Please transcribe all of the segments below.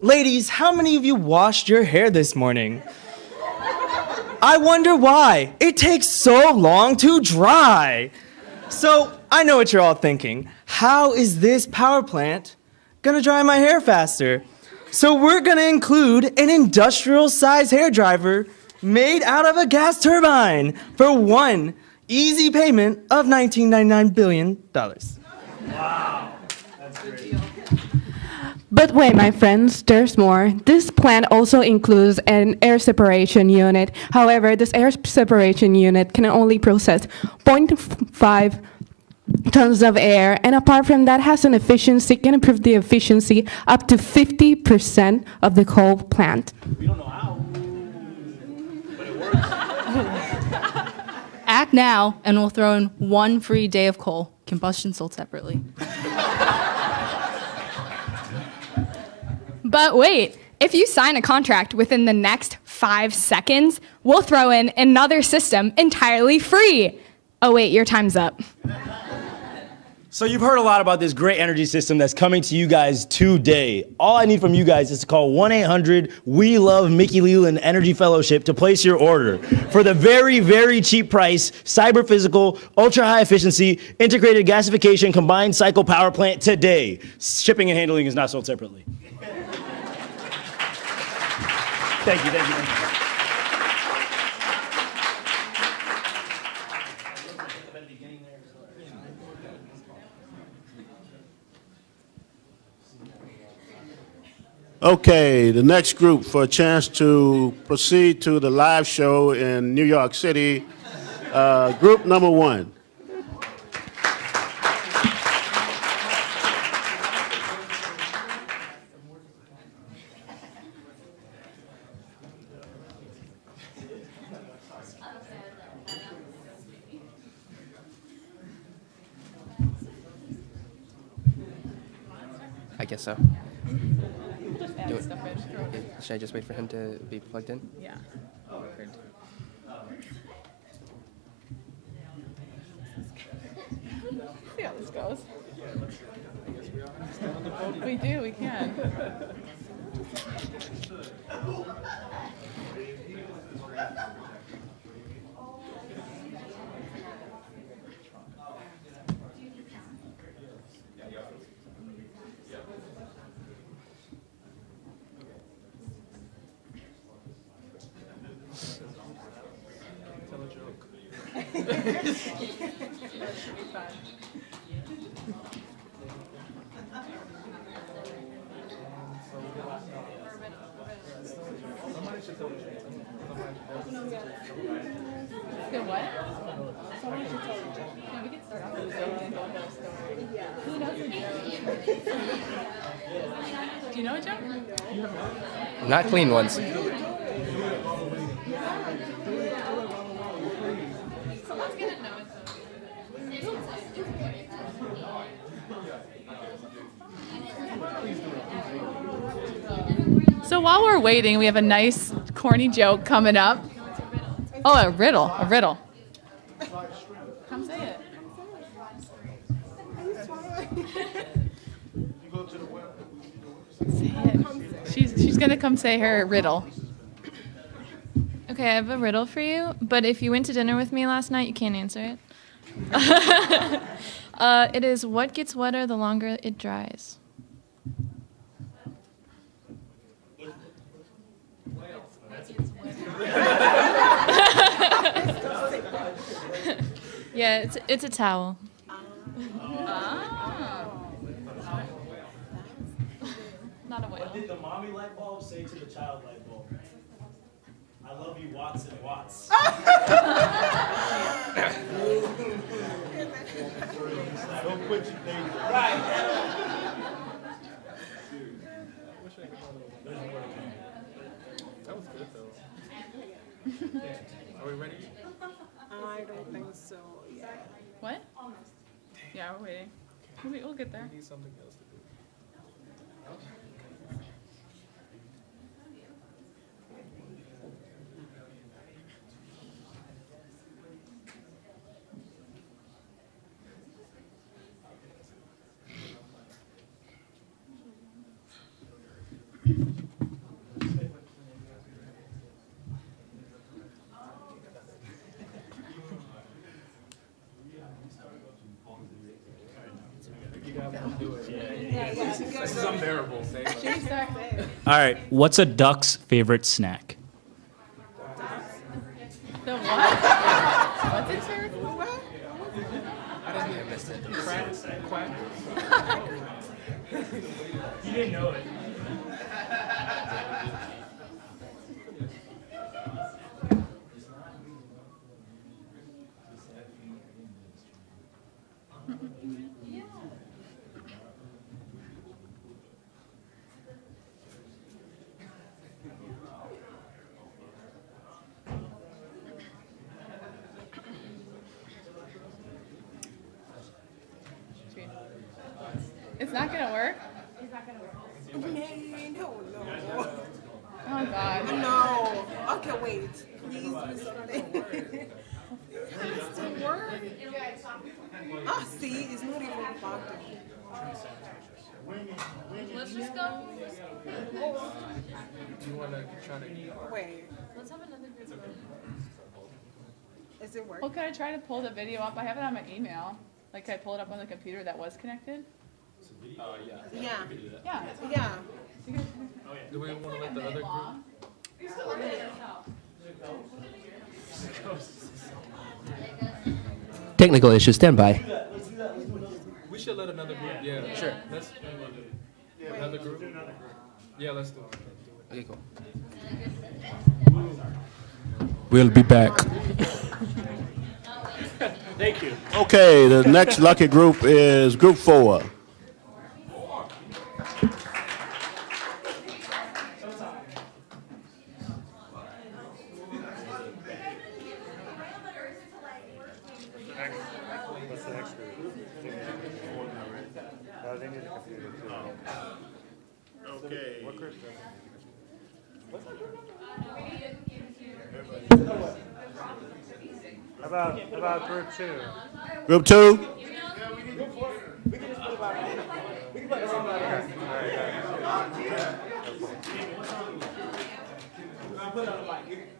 Ladies, how many of you washed your hair this morning? I wonder why. It takes so long to dry. So I know what you're all thinking. How is this power plant gonna dry my hair faster? So we're gonna include an industrial-sized hairdryer made out of a gas turbine for one easy payment of $19.99 billion. Wow, that's great. But wait, my friends, there's more. This plant also includes an air separation unit. However, this air separation unit can only process 0.5 tons of air, and apart from that, has an efficiency, can improve the efficiency up to 50% of the coal plant. We don't know how, but it works. Act now, and we'll throw in 1 free day of coal. Combustion sold separately. But wait, if you sign a contract within the next 5 seconds, we'll throw in another system entirely free. Oh wait, your time's up. So you've heard a lot about this great energy system that's coming to you guys today. All I need from you guys is to call 1-800-WE-LOVE-Mickey Leland Energy Fellowship to place your order for the very, very cheap price, cyber physical, ultra high efficiency, integrated gasification, combined cycle power plant today. Shipping and handling is not sold separately. Thank you, thank you, thank you. Okay, the next group for a chance to proceed to the live show in New York City. Group number 1. I guess so. Should I just wait for him to be plugged in? Yeah. See how this goes. We do, we can. Good what? Someone should tell you. No, we can start off with a joke and don't know a story. Who knows a joke? Do you know a joke? Not clean ones. So while we're waiting, we have a nice corny joke coming up. Oh, a riddle, a riddle. Come say it. Say it. She's gonna come say her riddle. Okay, I have a riddle for you, but if you went to dinner with me last night, you can't answer it. It is, what gets wetter the longer it dries? Yeah, it's a towel. Not a whale. What did the mommy light bulb say to the child light bulb? I love you, Watson Watts. Don't quit your day. Right. That was good though. Are we ready? I don't think so yet. What? Yeah, we're waiting. We'll get there. We need something else to do. This is unbearable. All right, what's a duck's favorite snack? The what? What's its favorite food? I missed it. Quack. You didn't know it. It's not gonna work? No. Oh God. No. Okay, wait. Please restart it. It still work. Ah, see, it's not even plugged in. Let's just go. Do you want to try to... Wait, Let's have another group. is it working? Well, could I try to pull the video up? I have it on my email. Like, could I pull it up on the computer that was connected? Yeah. Yeah. Yeah. Do we want to let the other group... Technical issue, stand by. We should let another group, yeah. Sure. Let's, another group? Yeah, let's do it. Okay, cool. We'll be back. Thank you. Okay, the next lucky group is Group 4. What's the next group? They need a computer too. Okay. What group? How about group 2? Group 2?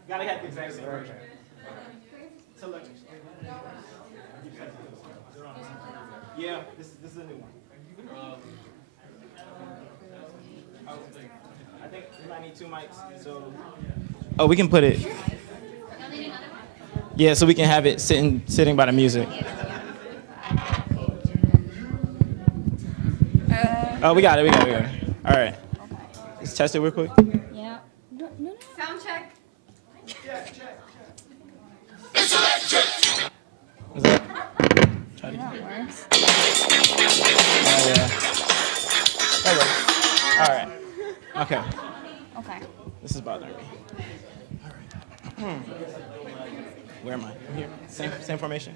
Gotta have the exact same version. Yeah, this is a new one. I think we might need 2 mics, so. Oh, we can put it. Yeah, so we can have it sitting by the music. Oh, we got it. All right. Let's test it real quick. Yeah. Sound check. Is that? Try to. Oh, yeah. That works. All right. Okay. Okay. This is bothering me. All right. Where am I? I'm here. Same formation.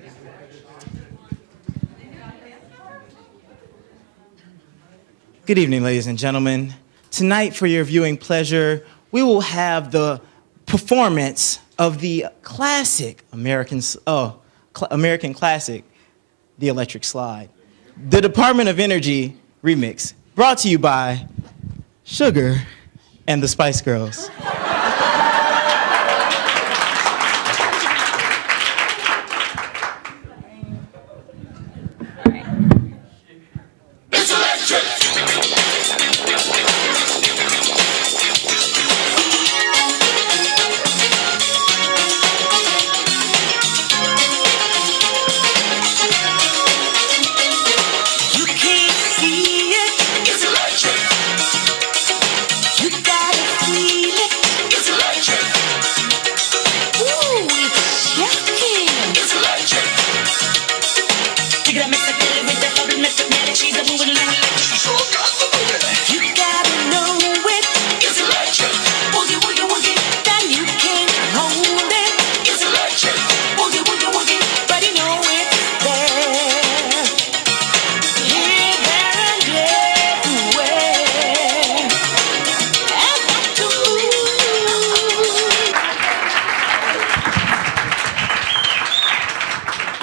Good evening, ladies and gentlemen. Tonight, for your viewing pleasure, we will have the performance of the classic American classic, The Electric Slide. The Department of Energy remix, brought to you by Sugar and the Spice Girls.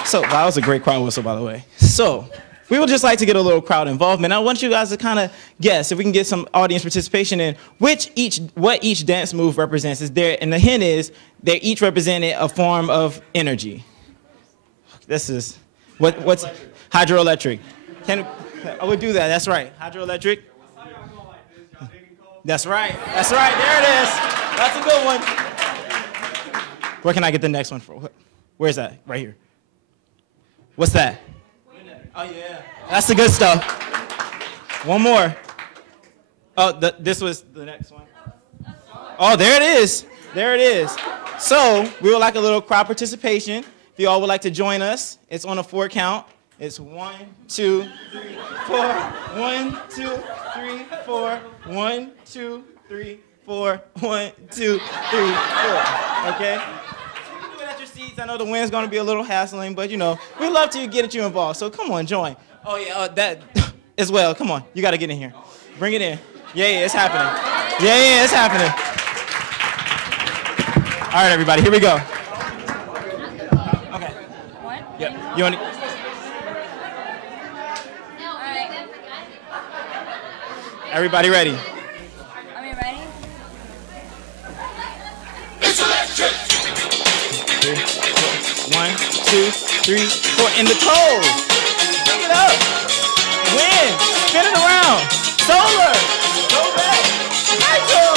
So that was a great crowd whistle, by the way. So we would just like to get a little crowd involvement. I want you guys to kind of guess, if we can get some audience participation in, what each dance move represents. Is there, and the hint is, they each represented a form of energy. This is, what's hydroelectric? I would do that, that's right. Hydroelectric. That's right, there it is. That's a good one. Where can I get the next one from? Where's that? Right here. What's that? Oh yeah, that's the good stuff. One more. Oh, this was the next one. Oh, there it is. There it is. So we would like a little crowd participation. If you all would like to join us, it's on a 4 count. It's 1, 2, 3, 4. 1, 2, 3, 4. 1, 2, 3, 4. 1, 2, 3, 4. Okay? I know the wind's gonna be a little hassling, but you know, we love to get you involved. So come on, join. Oh yeah, that as well. Come on, you gotta get in here. Bring it in. Yeah, it's happening. Yeah, it's happening. All right, everybody, here we go. Okay. What? Yep. You want to? Everybody ready? Are we ready? It's electric. 1, 2, 3, 4. In the toes. Bring it up. Wind. Spin it around. Solar. Go back. Hydro.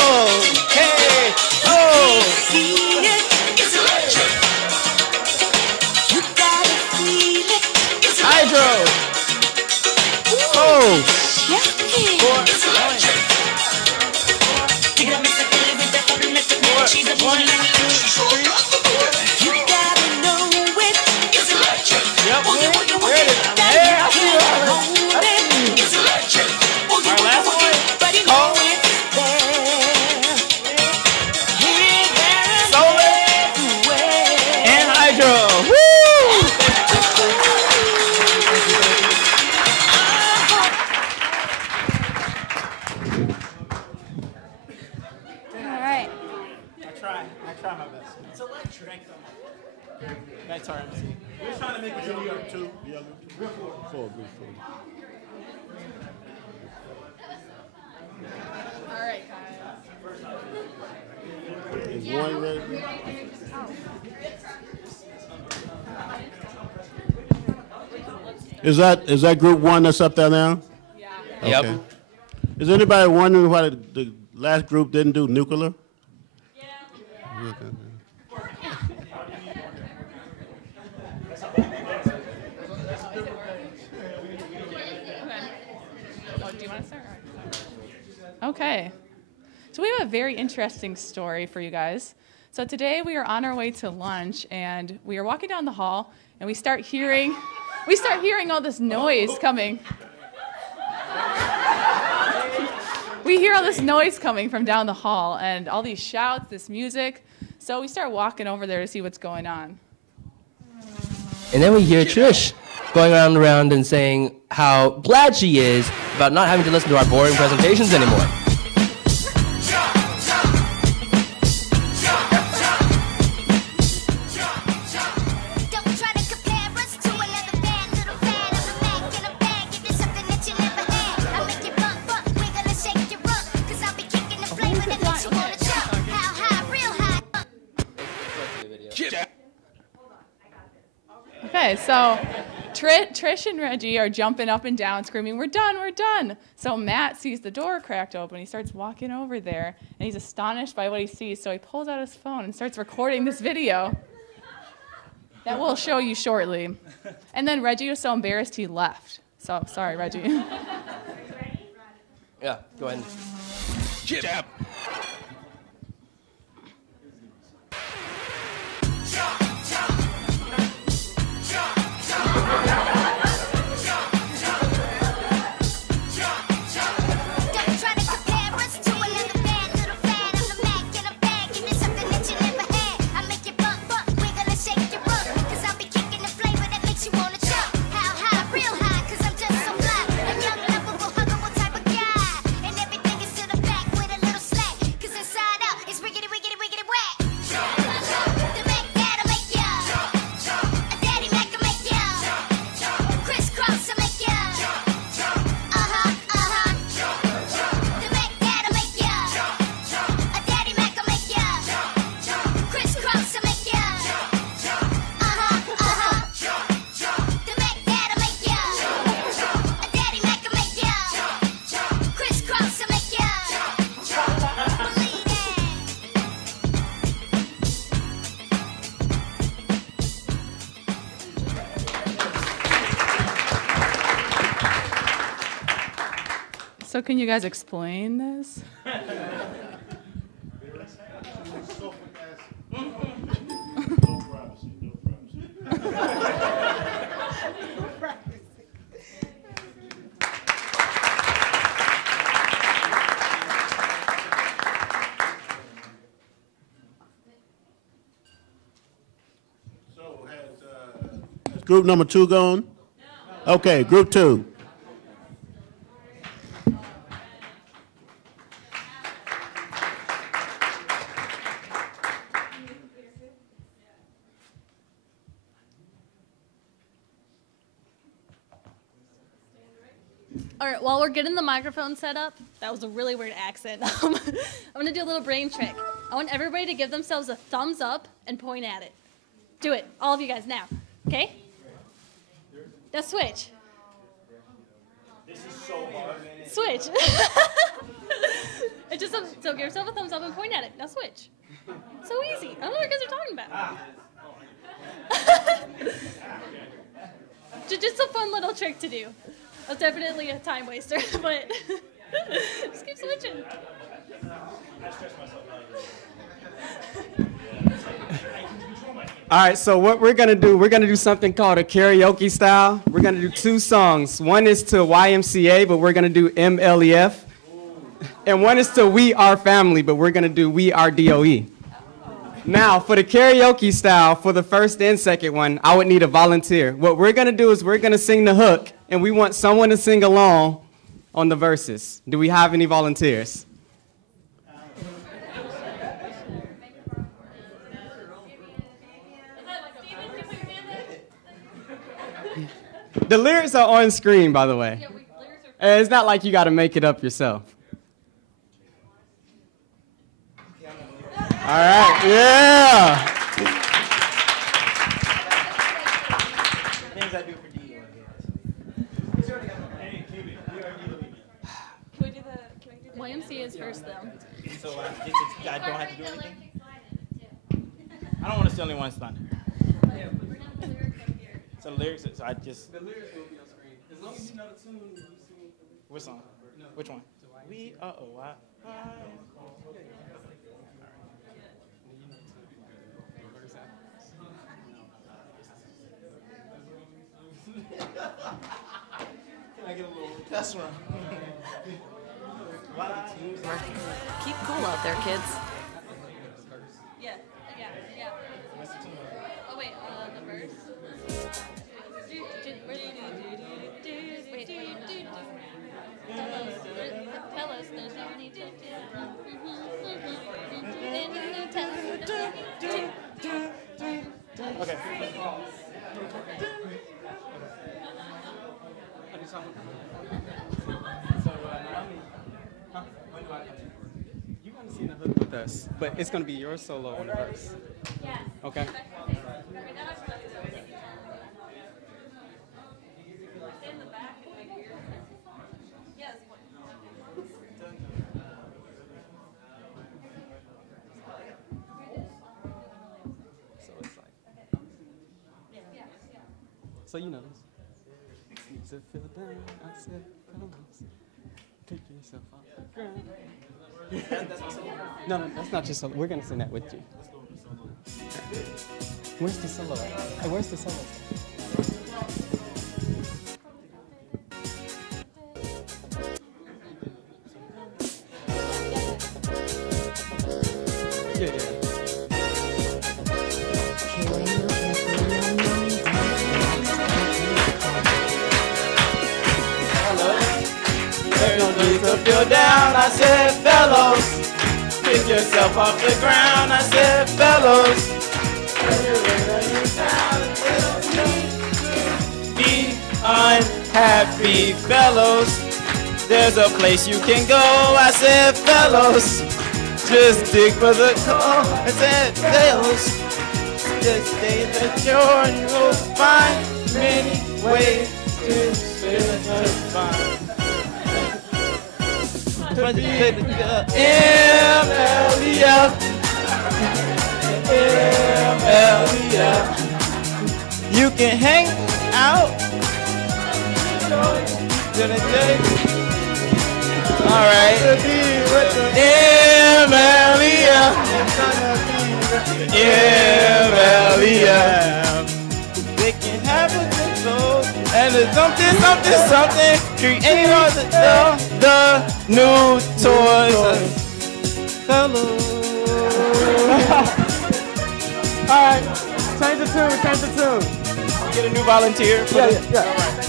Hey. Oh. It's electric. You gotta feel it. It's hydro. Oh. It's electric. Is that group 1 that's up there now? Yeah. Okay. Yep. Is anybody wondering why the last group didn't do nuclear? Yeah. Okay. Do you want to start? Okay. So we have a very interesting story for you guys. So today we are on our way to lunch, and we are walking down the hall, and we start hearing all this noise coming. We hear all this noise coming from down the hall, and all these shouts, this music. So we start walking over there to see what's going on. And then we hear Trish going around and saying how glad she is about not having to listen to our boring presentations anymore. Okay, so Trish and Reggie are jumping up and down, screaming, "We're done, we're done!" So Matt sees the door cracked open. He starts walking over there, and he's astonished by what he sees. So he pulls out his phone and starts recording this video that we'll show you shortly. And then Reggie was so embarrassed he left. So sorry, Reggie. Yeah, go ahead. Jab. So can you guys explain this? Has group number 2 gone? No. Okay, group 2. All right, while we're getting the microphone set up, that was a really weird accent. I'm going to do a little brain trick. I want everybody to give themselves a thumbs up and point at it. Do it, all of you guys now, okay? Now switch. This is so hard. Switch. And just so give yourself a thumbs up and point at it. Now switch. So easy. I don't know what you guys are talking about. Just a fun little trick to do. It's definitely a time waster, but just keep switching. All right, so what we're gonna do something called a karaoke style. We're gonna do 2 songs. One is to YMCA, but we're gonna do MLEF. And one is to We Are Family, but we're gonna do We Are DOE. Now, for the karaoke style, for the first and second one, I would need a volunteer. What we're gonna do is we're gonna sing the hook, and we want someone to sing along on the verses. Do we have any volunteers? The lyrics are on screen, by the way. And it's not like you got to make it up yourself. All right, yeah. Things I do for D. YMCA is first, though. So I don't have to do anything? I don't want to steal anyone's thunder. So the lyrics, so I just... The lyrics will be on screen. As long as you know the tune, you sing... Which song? No. Which one? We are Can I get a little test run? Keep cool out there, kids. Yeah. Oh, wait, the verse? Tell us there's no need to Okay. You're going to sing the hook with us, but it's going to be your solo on the verse. Yeah. Okay. So you know this. Need to feel down, I said, fellas, pick yourself off the ground. No, that's not just solo. We're gonna sing that with you. Where's the solo? Hey, where's the solo? Yeah. There's no need to feel down, I said, fellows. Pick yourself off the ground, I said, fellows. Be unhappy, fellows. There's a place you can go, I said, fellows. Just dig for the coal, I said, fellows. Just stay at the shore and you'll find many ways to find. MLEF. You can hang out. All right. They can have a good soul and a something. Create all the new toys. Hello. All right. Change the tune. Get a new volunteer. Yeah. All right.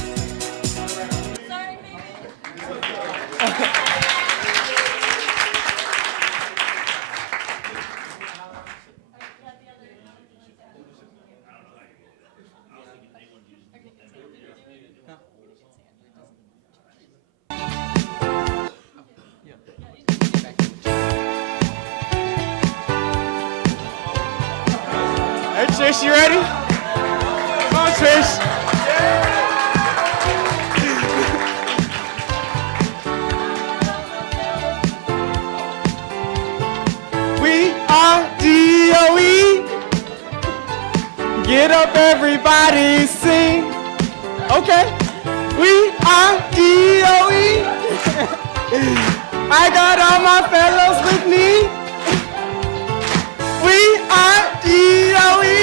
Hey Trish, you ready? Come on, Trish. We are DOE. Get up, everybody, sing. Okay. We are DOE. I got all my fellows with me. We are DOE.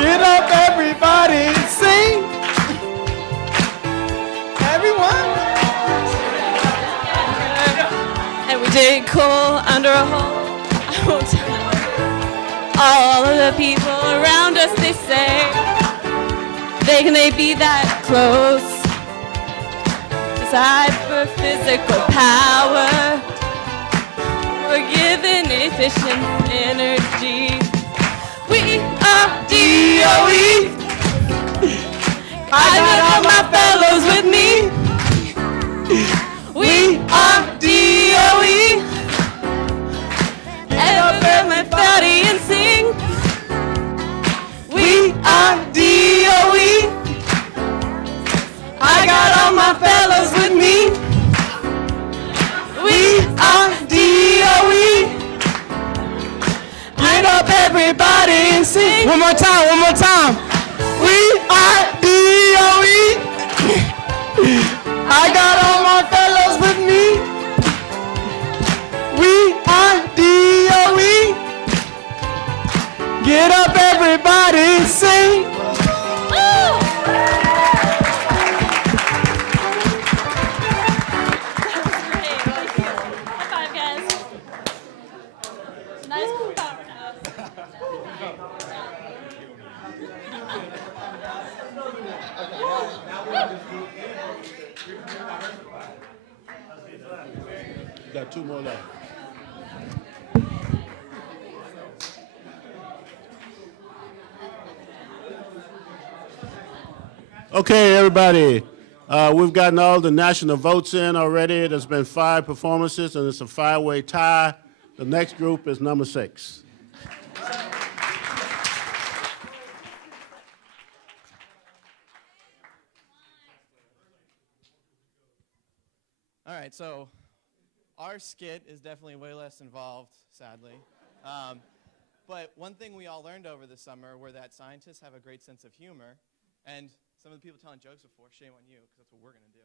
Get up, everybody, sing. Everyone. And we dig coal under a hole. I won't tell them. All of the people around us, they say, can they be that close? Decide for physical power. We're given efficient energy. We are DOE. I got all my fellows with me. We are DOE. Everybody and sing. We are DOE. I got all my fellows with me. We are DOE. Get up, everybody, and sing. One more time. We are DOE. I got all my fellows with me. We are DOE. Get up, everybody, sing. Got two more left. Okay, everybody. We've gotten all the national votes in already. There's been 5 performances, and it's a 5-way tie. The next group is number 6. All right, so our skit is definitely way less involved, sadly. But one thing we all learned over the summer were that scientists have a great sense of humor. And some of the people telling jokes before, shame on you, because that's what we're going to do.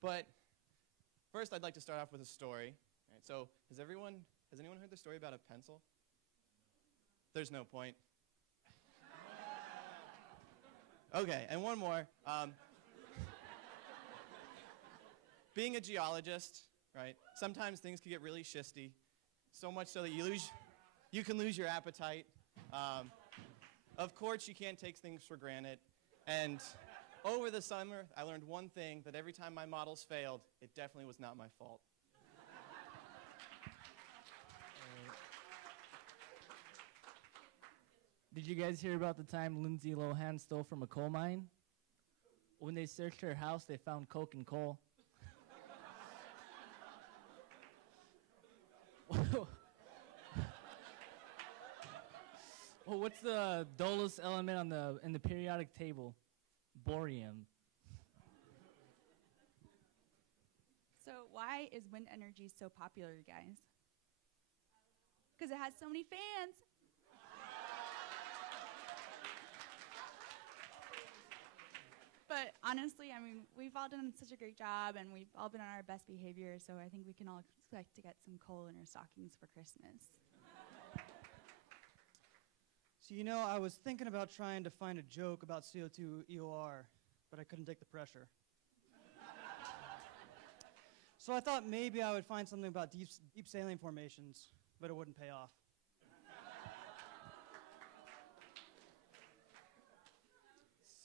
But first, I'd like to start off with a story. All right, so has anyone heard the story about a pencil? There's no point. Okay, and one more. Being a geologist, right, sometimes things can get really shisty, so much so that you can lose your appetite. Of course, you can't take things for granted. And over the summer, I learned one thing, that every time my models failed, it definitely was not my fault. Did you guys hear about the time Lindsay Lohan stole from a coal mine? When they searched her house, they found coke and coal. Well, what's the dullest element in the periodic table? Borium. So why is wind energy so popular, you guys? Because it has so many fans. But But honestly, I mean, we've all done such a great job, and we've all been on our best behavior, so I think we can all expect to get some coal in our stockings for Christmas. So, you know, I was thinking about trying to find a joke about CO2 EOR, but I couldn't take the pressure. So I thought maybe I would find something about deep saline formations, but it wouldn't pay off.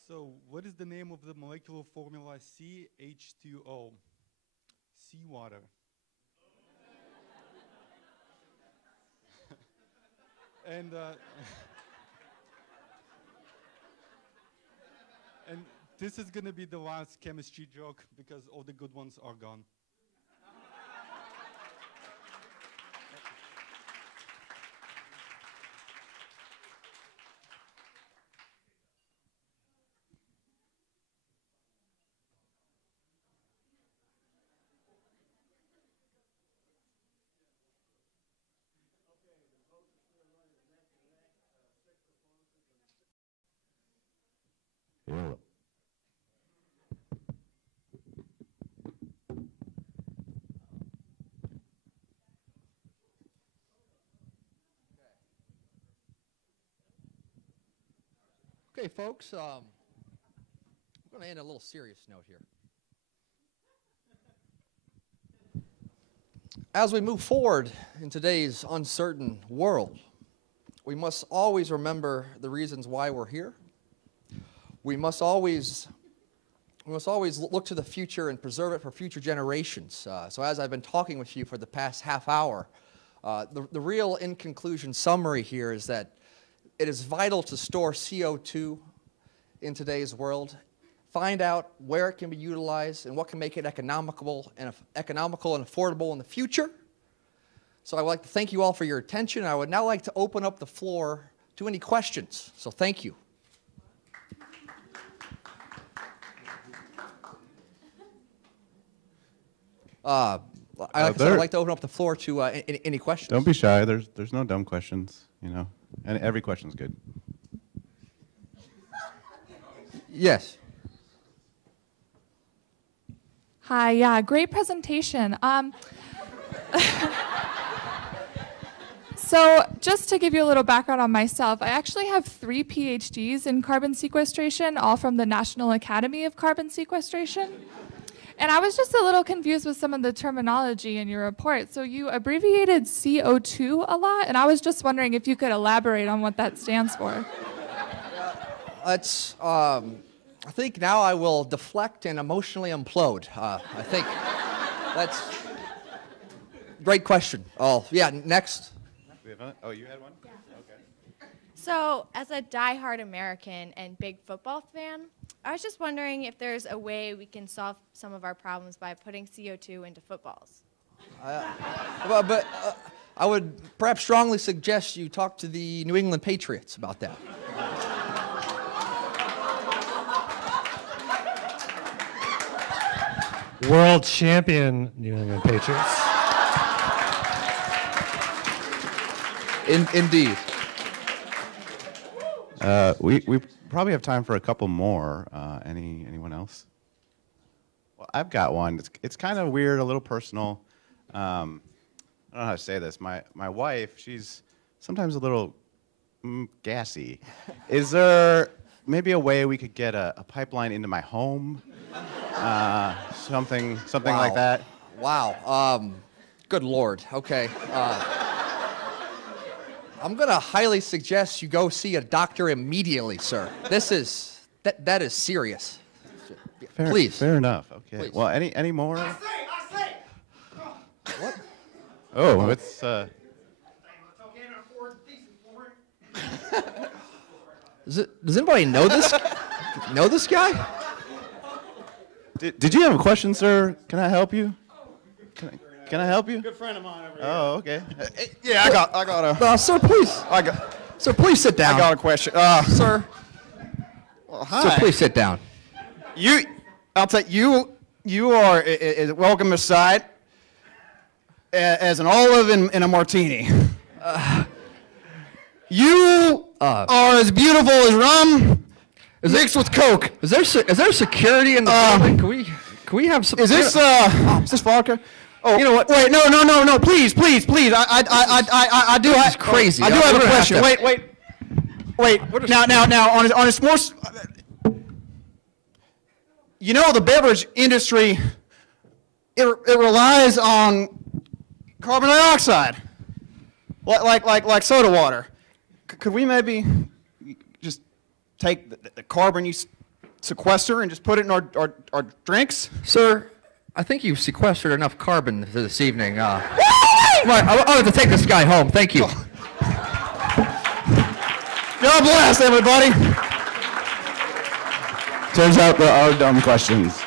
So, what is the name of the molecular formula CH2O? Seawater. And and this is gonna be the last chemistry joke because all the good ones are gone. Yeah. Okay, folks, I'm going to end a little serious note here. As we move forward in today's uncertain world, we must always remember the reasons why we're here. We must always look to the future and preserve it for future generations. So as I've been talking with you for the past half hour, the real in conclusion summary here is that it is vital to store CO2 in today's world, find out where it can be utilized and what can make it economical and affordable in the future. So I would like to thank you all for your attention. I would now like to open up the floor to any questions. So thank you. I'd like to open up the floor to any questions. Don't be shy. There's no dumb questions, you know. And every question's good. Yes. Hi, yeah, great presentation. So just to give you a little background on myself, I actually have 3 PhDs in carbon sequestration, all from the National Academy of Carbon Sequestration. And I was just a little confused with some of the terminology in your report. So you abbreviated CO2 a lot, and I was just wondering if you could elaborate on what that stands for. I think now I will deflect and emotionally implode. I think that's great question. Oh, yeah, next. Oh, you had one? Yeah. Okay. So, as a diehard American and big football fan, I was just wondering if there's a way we can solve some of our problems by putting CO2 into footballs. But I would perhaps strongly suggest you talk to the New England Patriots about that. World champion New England Patriots. Indeed. We probably have time for a couple more. Anyone else? Well, I've got one. It's kind of weird, a little personal. I don't know how to say this. My wife, she's sometimes a little gassy. Is there maybe a way we could get a pipeline into my home? Something Wow. like that. Wow. Good Lord. Okay. I'm going to highly suggest you go see a doctor immediately, sir. That is serious. Please. Fair enough. Okay. Please. Well, any more? What? Oh, it's Does anybody know this? Know this guy? Did you have a question, sir? Can I help you? Can I help you? Good friend of mine over here. Oh, okay. Yeah, I got a. Sir, please. Sir, please sit down. I got a question. Sir. Well, hi. Sir, please sit down. I'll tell you. You are welcome aside as an olive in a martini. You are as beautiful as rum, Is mixed with Coke. Is there security in the building? Can we have some? Is this vodka? Oh, you know what? Wait, no, please. I do have crazy. I do have a question. Wait. Now, on a more. You know, the beverage industry, it relies on carbon dioxide, like soda water. Could we maybe just take the carbon you sequester and just put it in our drinks? Sir, I think you've sequestered enough carbon this evening. Right, I want to take this guy home. Thank you. God bless, everybody. Turns out there are dumb questions.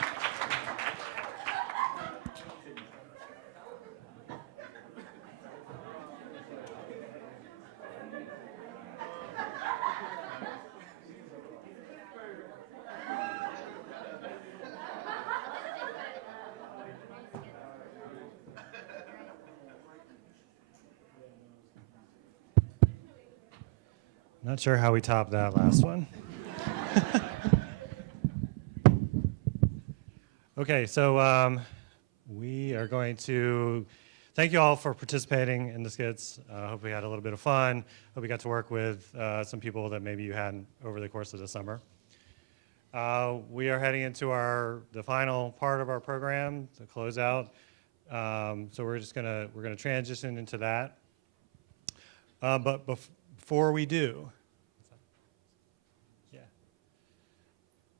Not sure how we top that last one. Okay, so we are going to thank you all for participating in the skits. Hope we had a little bit of fun. Hope we got to work with some people that maybe you hadn't over the course of the summer. We are heading into the final part of our program, the closeout. So we're gonna transition into that. But before we do,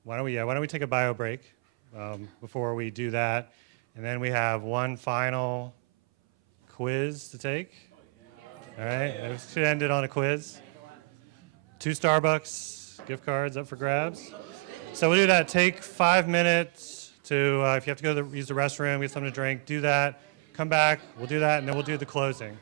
why don't we take a bio break before we do that, and then we have one final quiz to take. All right, it should end it on a quiz. 2 Starbucks gift cards up for grabs. So we'll do that. Take 5 minutes to, if you have to go use the restroom, get something to drink, do that. Come back, we'll do that, and then we'll do the closing.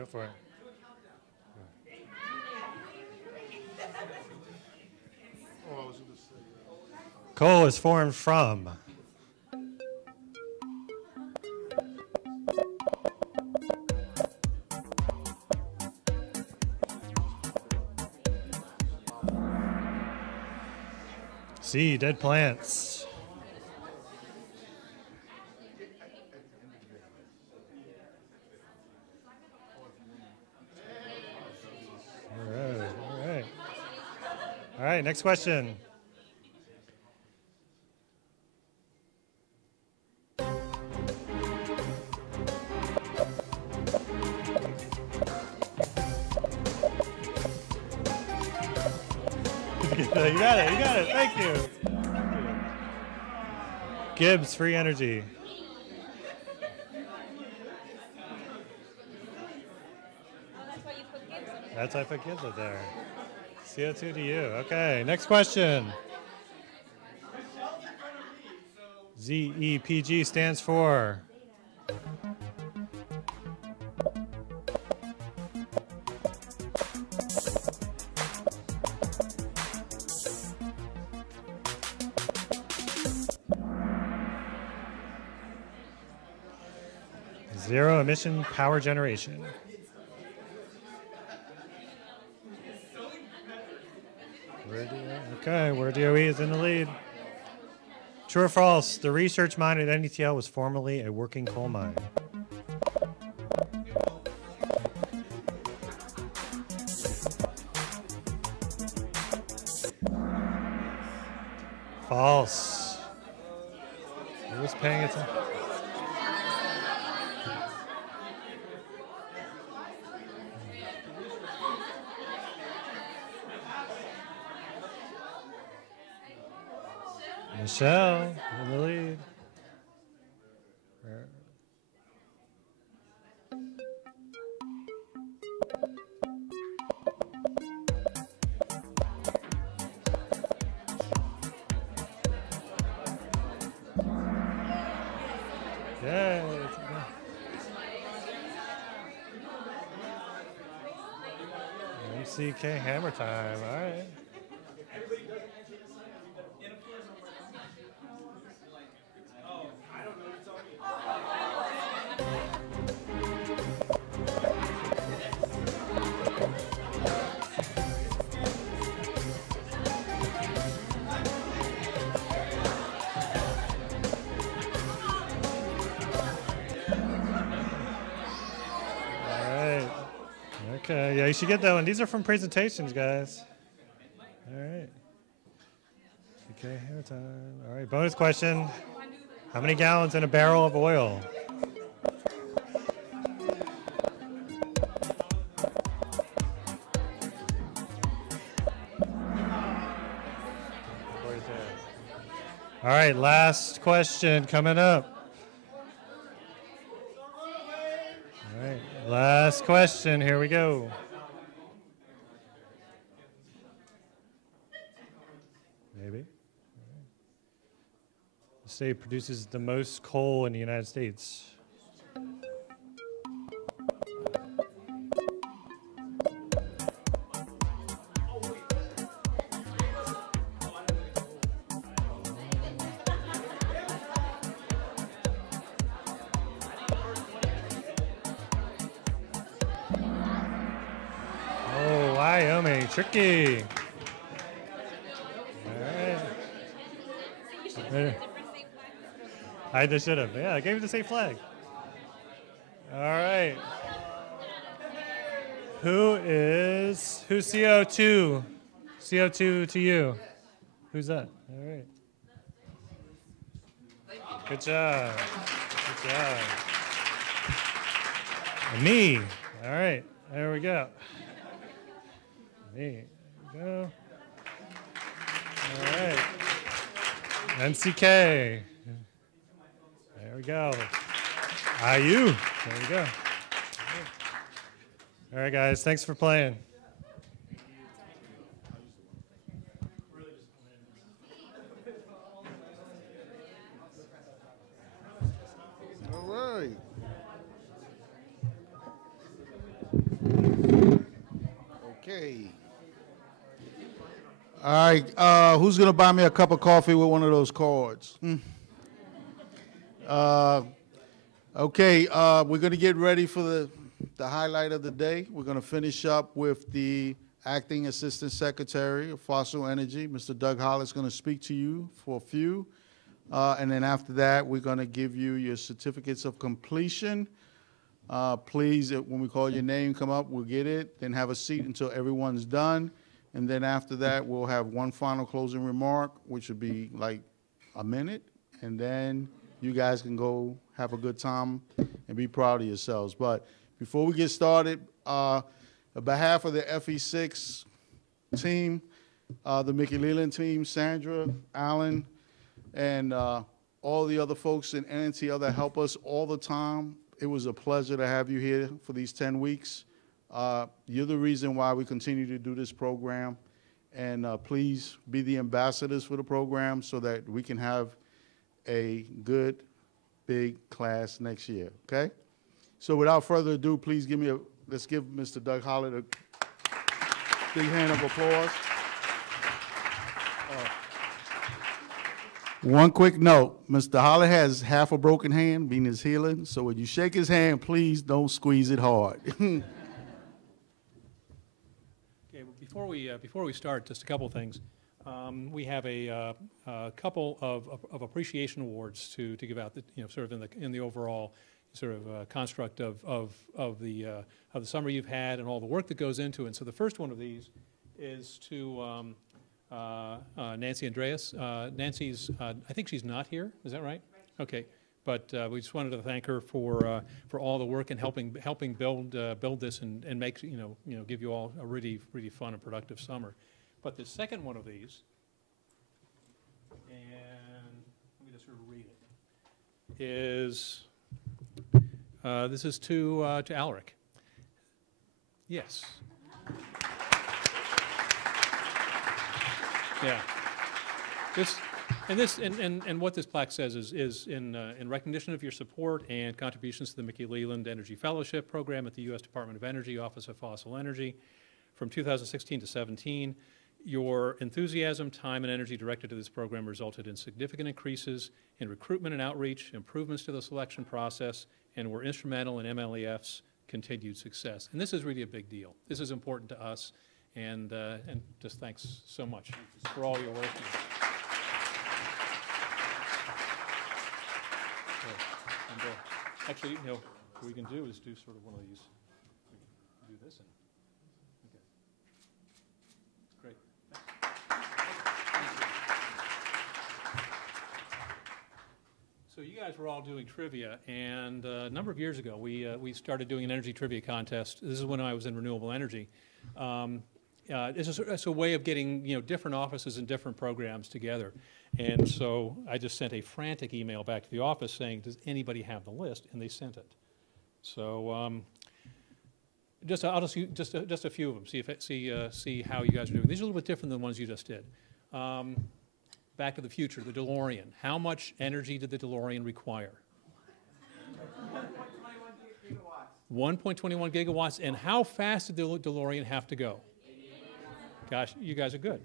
Go for it. Coal is formed from. C, dead plants. All right, all right. All right, next question. You got it, thank you. Gibbs, free energy. That's why I put Gibbs up there. CO2 to you. Okay, next question. ZEPG stands for. Zero emission power generation. Okay, where DOE is in the lead. True or false, the research mine at NETL was formerly a working coal mine. False. Who was paying attention? Michelle in the lead. Yay. MCK hammer time. All right. Okay, yeah, you should get that one. These are from presentations, guys. All right. Okay, hair time. All right, bonus question. How many gallons in a barrel of oil? All right, last question coming up. All right, last question. Here we go. Maybe. The state produces the most coal in the United States. Oh, Wyoming, tricky. All right. I just should have. Yeah, I gave you the same flag. All right. Who's CO2? CO2 to you. Who's that? All right. Good job. Good job. And me. All right. There we go. Me. There we go. All right. MCK. There we go. IU. There we go. All right, guys. Thanks for playing. All right. Okay. All right. Who's gonna buy me a cup of coffee with one of those cards? Okay. We're gonna get ready for the highlight of the day. We're gonna finish up with the Acting Assistant Secretary of Fossil Energy, Mr. Doug Hollett, is gonna speak to you for a few. And then after that, we're going to give you your certificates of completion. Please, when we call your name, come up, we'll get it. Then have a seat until everyone's done. And then after that, we'll have one final closing remark, which would be like a minute. And then you guys can go have a good time and be proud of yourselves. But before we get started, on behalf of the FE6 team, the Mickey Leland team, Sandra, Alan, and all the other folks in NNTL that help us all the time. It was a pleasure to have you here for these 10 weeks. You're the reason why we continue to do this program. And please be the ambassadors for the program so that we can have a good, big class next year, okay? So without further ado, please let's give Mr. Doug Hollett a big hand of applause. One quick note, Mr. Hollett has half a broken hand, being his healing, so when you shake his hand, please don't squeeze it hard. Okay, well, before we start, just a couple of things. We have a couple of appreciation awards to give out, that, sort of in the overall sort of construct of the summer you've had and all the work that goes into it. And so the first one of these is to Nancy Andreas. Nancy's, I think she's not here. Is that right? Okay. But we just wanted to thank her for all the work and helping build this and make give you all a really fun and productive summer. But the second one of these, and let me just sort of read it, is this is to Alaric. Yes. Yeah. And what this plaque says is in recognition of your support and contributions to the Mickey Leland Energy Fellowship Program at the U.S. Department of Energy, Office of Fossil Energy, from 2016 to 17, your enthusiasm, time, and energy directed to this program resulted in significant increases in recruitment and outreach, improvements to the selection process, and were instrumental in MLEF's continued success. And this is really a big deal. This is important to us. And just thanks so much for all your work. Actually, what we can do is do sort of one of these. Do this. Okay. Great. So you guys were all doing trivia, and a number of years ago, we started doing an energy trivia contest. This is when I was in renewable energy. It's a way of getting different offices and different programs together. And so I just sent a frantic email back to the office saying, does anybody have the list? And they sent it. So I'll just a few of them, see how you guys are doing. These are a little bit different than the ones you just did. Back to the Future, the DeLorean. How much energy did the DeLorean require? 1.21 gigawatts. And how fast did the DeLorean have to go? Gosh, you guys are good.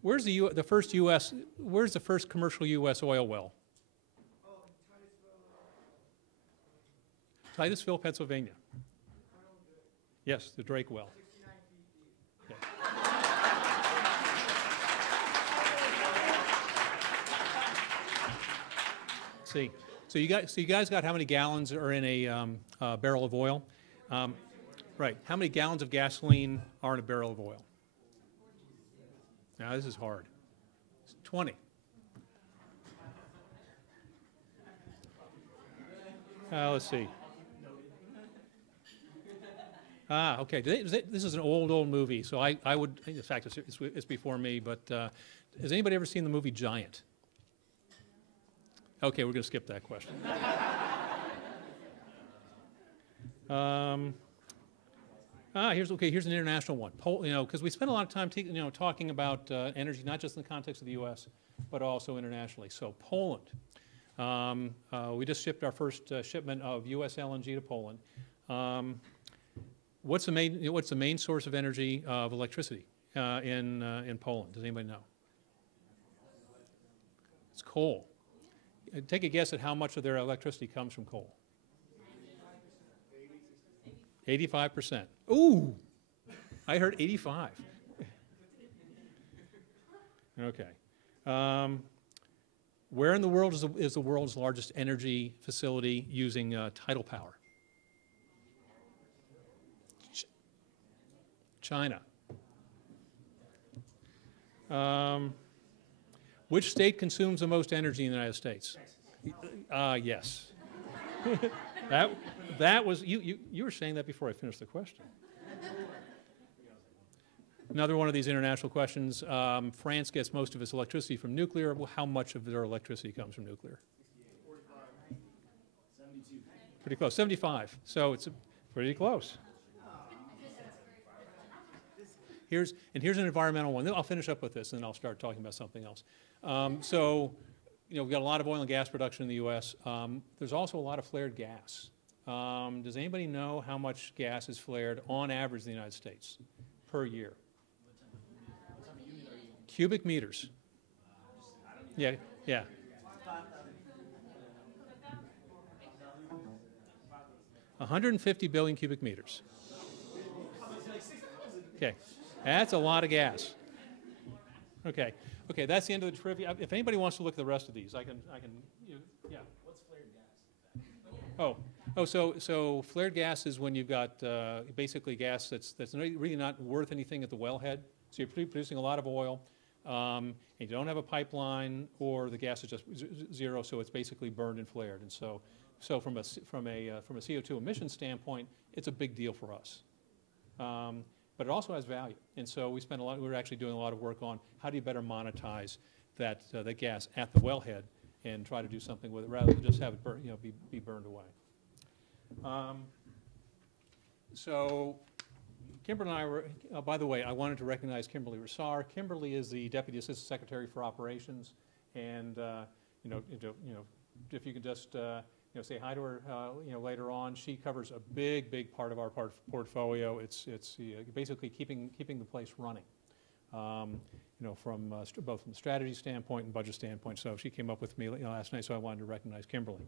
Where's the first commercial U.S. oil well? Titusville, Pennsylvania. Yes, the Drake well. Yeah. See, so you guys got how many gallons are in a barrel of oil? Right. How many gallons of gasoline are in a barrel of oil? Now this is hard. It's 20. Let's see. Okay. This is an old movie, so I would. In fact, it's before me. But has anybody ever seen the movie Giant? Okay, we're going to skip that question. Here's an international one. Because we spend a lot of time talking about energy, not just in the context of the U.S., but also internationally. So Poland. We just shipped our first shipment of U.S. LNG to Poland. What's the main source of energy of electricity in Poland? Does anybody know? It's coal. Take a guess at how much of their electricity comes from coal. 85%. Ooh, I heard 85. Okay. Where in the world is the world's largest energy facility using tidal power? China. Which state consumes the most energy in the United States? Yes. that was, you were saying that before I finished the question. Another one of these international questions. France gets most of its electricity from nuclear. Well, how much of their electricity comes from nuclear? 72. Pretty close, 75. So it's pretty close. Here's an environmental one. I'll finish up with this, and then I'll start talking about something else. So, we've got a lot of oil and gas production in the U.S. There's also a lot of flared gas. Does anybody know how much gas is flared on average in the United States per year? Cubic meters. Yeah, yeah. $150 billion cubic meters. Okay, that's a lot of gas. Okay, that's the end of the trivia. If anybody wants to look at the rest of these, I can. Yeah. What's flared gas? So flared gas is when you've got basically gas that's really not worth anything at the wellhead. So you're producing a lot of oil, and you don't have a pipeline, or the gas is just zero, so it's basically burned and flared. And so from a CO2 emission standpoint, it's a big deal for us. But it also has value, and so we're actually doing a lot of work on how do you better monetize that gas at the wellhead and try to do something with it rather than just have it be burned away. So Kimberly and I were, by the way, I wanted to recognize Kimberly Rassar. Kimberly is the Deputy Assistant Secretary for Operations, and if you could just say hi to her later on. She covers a big part of our portfolio. It's basically keeping the place running, from both from the strategy standpoint and budget standpoint. So she came up with me last night, so I wanted to recognize Kimberly.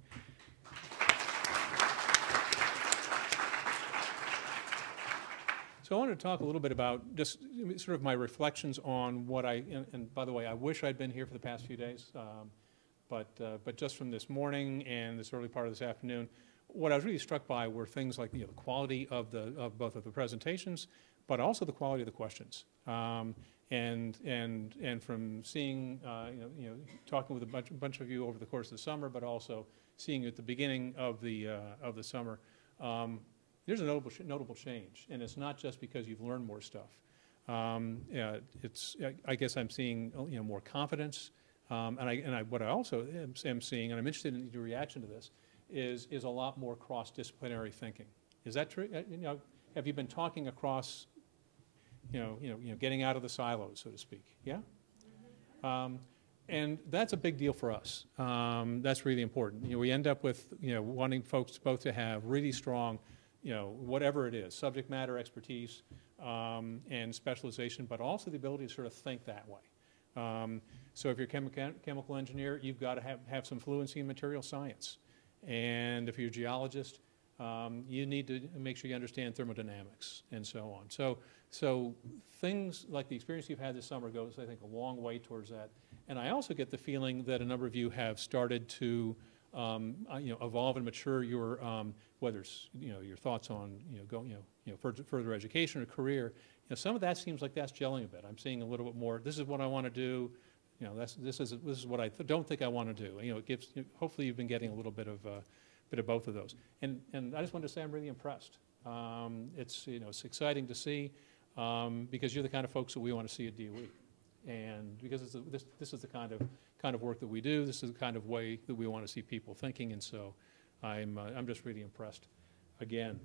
So I wanted to talk a little bit about just sort of my reflections on what and by the way, I wish I'd been here for the past few days. But just from this morning and this early part of this afternoon, what I was really struck by were things like the quality of both of the presentations, but also the quality of the questions. And from seeing, talking with a bunch of you over the course of the summer, but also seeing you at the beginning of the summer, there's a notable change, and it's not just because you've learned more stuff. I guess I'm seeing more confidence. What I also am seeing, and I'm interested in your reaction to this, is a lot more cross-disciplinary thinking. Is that true? Have you been talking across, getting out of the silos, so to speak? Yeah. And that's a big deal for us. That's really important. We end up with wanting folks both to have really strong, whatever it is, subject matter expertise and specialization, but also the ability to sort of think that way. So if you're a chemical engineer, you've got to have some fluency in material science. And if you're a geologist, you need to make sure you understand thermodynamics and so on. So things like the experience you've had this summer goes, I think, a long way towards that. And I also get the feeling that a number of you have started to evolve and mature your, whether it's your thoughts on further education or career. Some of that seems like that's gelling a bit. I'm seeing a little bit more. This is what I want to do. This is what I don't think I want to do. It gives. Hopefully, you've been getting a little bit of both of those. And I just wanted to say I'm really impressed. It's exciting to see because you're the kind of folks that we want to see at DOE, and because this is the kind of work that we do. This is the kind of way that we want to see people thinking, and so I'm just really impressed. Again,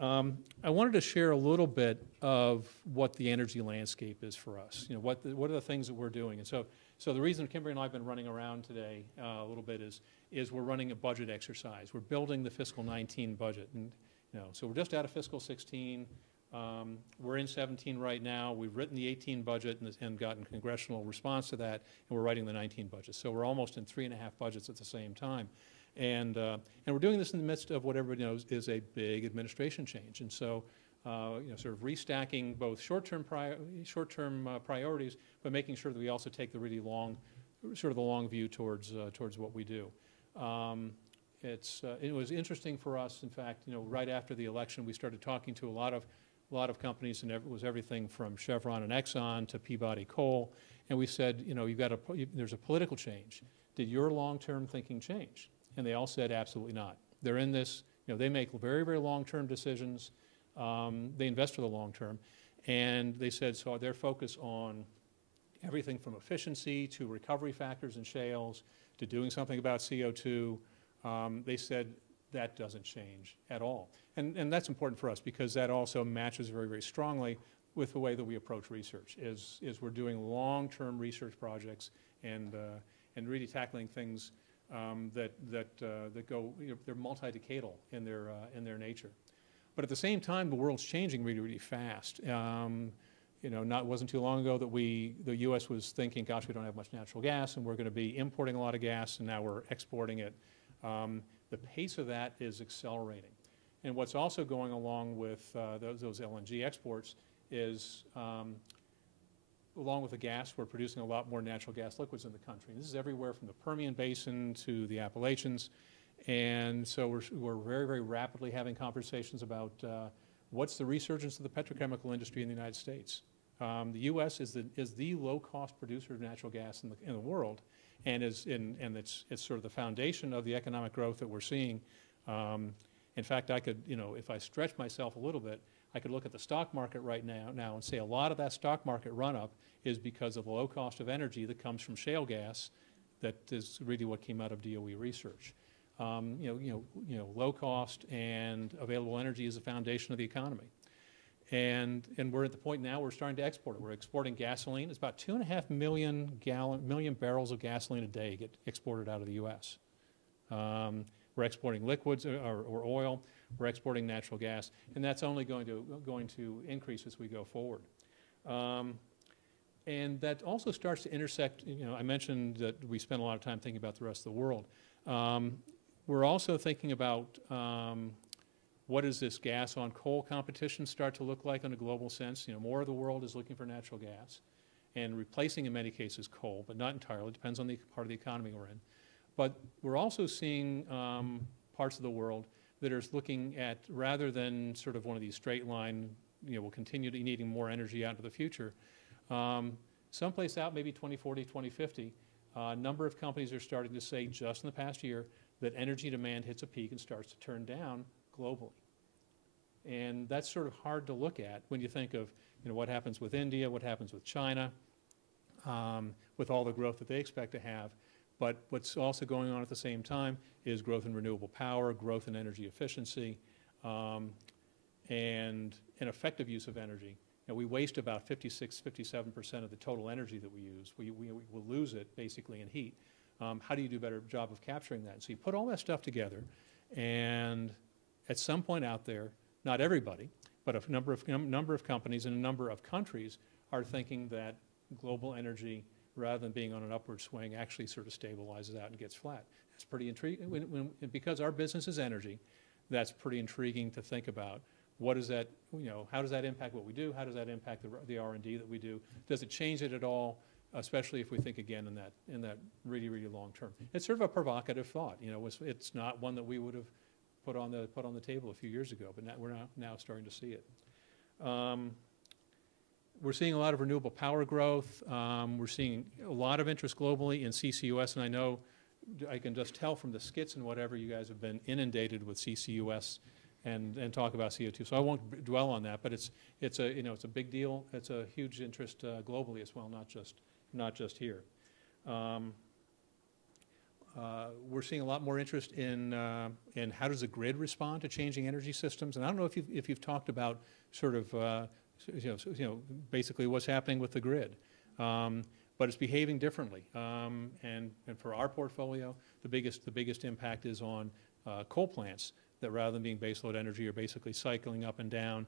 I wanted to share a little bit of what the energy landscape is for us. What are the things that we're doing, and so the reason Kimberly and I have been running around today a little bit is we're running a budget exercise. We're building the fiscal 19 budget, and so we're just out of fiscal 16. We're in 17 right now. We've written the 18 budget and gotten congressional response to that, and we're writing the 19 budget. So we're almost in 3.5 budgets at the same time. And we're doing this in the midst of what everybody knows is a big administration change. And so, sort of restacking both short-term priorities, but making sure that we also take the really long, sort of the long view towards what we do. It was interesting for us, in fact, right after the election, we started talking to a lot of companies, and it was everything from Chevron and Exxon to Peabody Coal, and we said, there's a political change. Did your long-term thinking change? And they all said, absolutely not. They're in this, they make very, very long-term decisions. They invest for the long term, and they said, so their focus on everything from efficiency to recovery factors in shales to doing something about CO2, they said that doesn't change at all. And that's important for us because that also matches very, very strongly with the way that we approach research, is we're doing long-term research projects and really tackling things that go, they're multi-decadal in their nature. But at the same time, the world's changing really, really fast. It wasn't too long ago that the U.S. was thinking, gosh, we don't have much natural gas, and we're going to be importing a lot of gas, and now we're exporting it. The pace of that is accelerating. And what's also going along with those LNG exports is, along with the gas, we're producing a lot more natural gas liquids in the country. And this is everywhere from the Permian Basin to the Appalachians. And so we're very, very rapidly having conversations about what's the resurgence of the petrochemical industry in the United States. The U.S. is the low-cost producer of natural gas in the world, and it's sort of the foundation of the economic growth that we're seeing. In fact, I could, if I stretch myself a little bit, I could look at the stock market right now and say a lot of that stock market run-up is because of the low cost of energy that comes from shale gas. That is really what came out of DOE research. Low cost and available energy is the foundation of the economy. And we're at the point now we're starting to export it. We're exporting gasoline. It's about 2.5 million barrels of gasoline a day get exported out of the U.S. We're exporting liquids or oil. We're exporting natural gas, and that's only going to increase as we go forward. And that also starts to intersect. I mentioned that we spend a lot of time thinking about the rest of the world. We're also thinking about what does this gas on coal competition start to look like in a global sense? More of the world is looking for natural gas and replacing, in many cases, coal, but not entirely. It depends on the part of the economy we're in. But we're also seeing parts of the world that are looking at, rather than sort of one of these straight line, we'll continue to needing more energy out into the future, someplace out, maybe 2040, 2050, a number of companies are starting to say just in the past year that energy demand hits a peak and starts to turn down globally. And that's sort of hard to look at when you think of what happens with India, what happens with China, with all the growth that they expect to have. But what's also going on at the same time is growth in renewable power, growth in energy efficiency, and an effective use of energy. We waste about 56, 57% of the total energy that we use. We will lose it basically in heat. How do you do a better job of capturing that? So you put all that stuff together, and at some point out there, not everybody, but a number of companies and a number of countries are thinking that global energy, rather than being on an upward swing, actually sort of stabilizes out and gets flat. It's pretty intriguing. Because our business is energy, that's pretty intriguing to think about. What is that, how does that impact what we do? How does that impact the R&D that we do? Does it change it at all, especially if we think again in that really, really long term? It's sort of a provocative thought. It's not one that we would have put on the table a few years ago, but we're now starting to see it. We're seeing a lot of renewable power growth. We're seeing a lot of interest globally in CCUS, and I know I can just tell from the skits and whatever, you guys have been inundated with CCUS and talk about CO2. So I won't dwell on that, but it's a big deal. It's a huge interest globally as well, not just here. We're seeing a lot more interest in how does the grid respond to changing energy systems. And I don't know if you've talked about sort of basically what's happening with the grid, but it's behaving differently. And for our portfolio, the biggest impact is on coal plants that, rather than being baseload energy, are basically cycling up and down.